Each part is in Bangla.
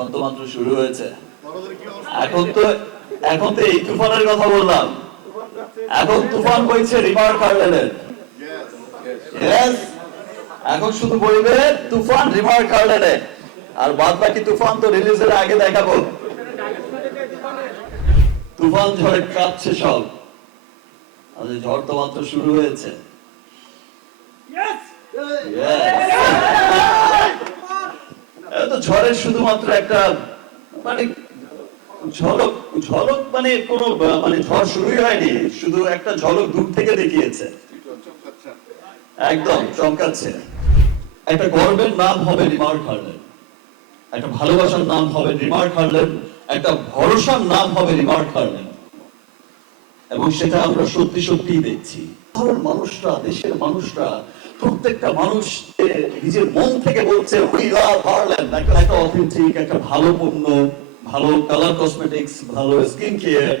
তুফান তো মাত্র শুরু হয়েছে। এখন তো এই তুফানের কথা বললাম। এখন তুফান বইছে রিভার গার্ডেনের। এখন শুধু বইবে তুফান রিভার গার্ডেনে, আর বাদ বাকি তুফান তো রিলিজের আগে দেখাবো। তুফান ঝড়ে কাঁপছে সব। ঝড় তো মাত্র শুরু হয়েছে। ঝড়ের শুধুমাত্র একটা মানে ঝলক ঝলক মানে কোন মানে ঝড় শুরুই হয়নি, শুধু একটা ঝলক দূর থেকে দেখিয়েছে। একদম চমকাচ্ছে। একটা গর্বের নাম হবে রিভার গার্ডেন, একটা ভালোবাসার নাম হবে রিভার গার্ডেন, একটা ভরসার নাম হবে রিভার গার্ডেন, এবং সেটা আমরা সত্যি সত্যি দেখছি। সাধারণ মানুষরা, দেশের মানুষরা, প্রত্যেকটা মানুষ নিজের মন থেকে বলছে উই লাভ হার্লেম। একটা অথেন্টিক, একটা ভালো পণ্য, ভালো কালার কসমেটিক্স, ভালো স্কিন কেয়ার,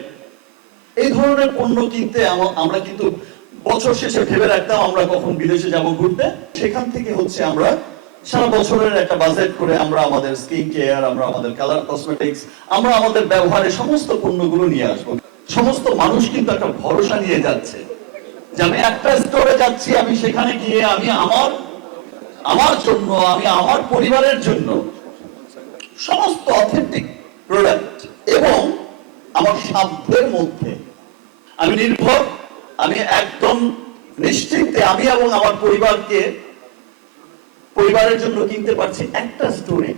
এই ধরনের পণ্য কিনতে আমরা কিন্তু বছর শেষে ভেবে রাখতাম আমরা কখন বিদেশে যাব ঘুরতে। সেখান থেকে হচ্ছে আমরা সারা বছরের একটা বাজেট করে আমরা আমাদের স্কিন কেয়ার, আমরা আমাদের কালার কসমেটিক্স, আমরা আমাদের ব্যবহারের সমস্ত পণ্যগুলো নিয়ে আসবো। সমস্ত মানুষ কিন্তু একটা ভরসা নিয়ে যাচ্ছে যে আমি একটা স্টোরে যাচ্ছি, আমি সেখানে গিয়ে আমি আমার জন্য, আমি আমার পরিবারের জন্য সমস্ত অথেন্টিক প্রোডাক্ট এবং আমার সাধ্যের মধ্যে আমি নির্ভর, আমি একদম নিশ্চিন্তে আমি এবং আমার পরিবারের জন্য কিনতে পারছি একটা স্টোরে।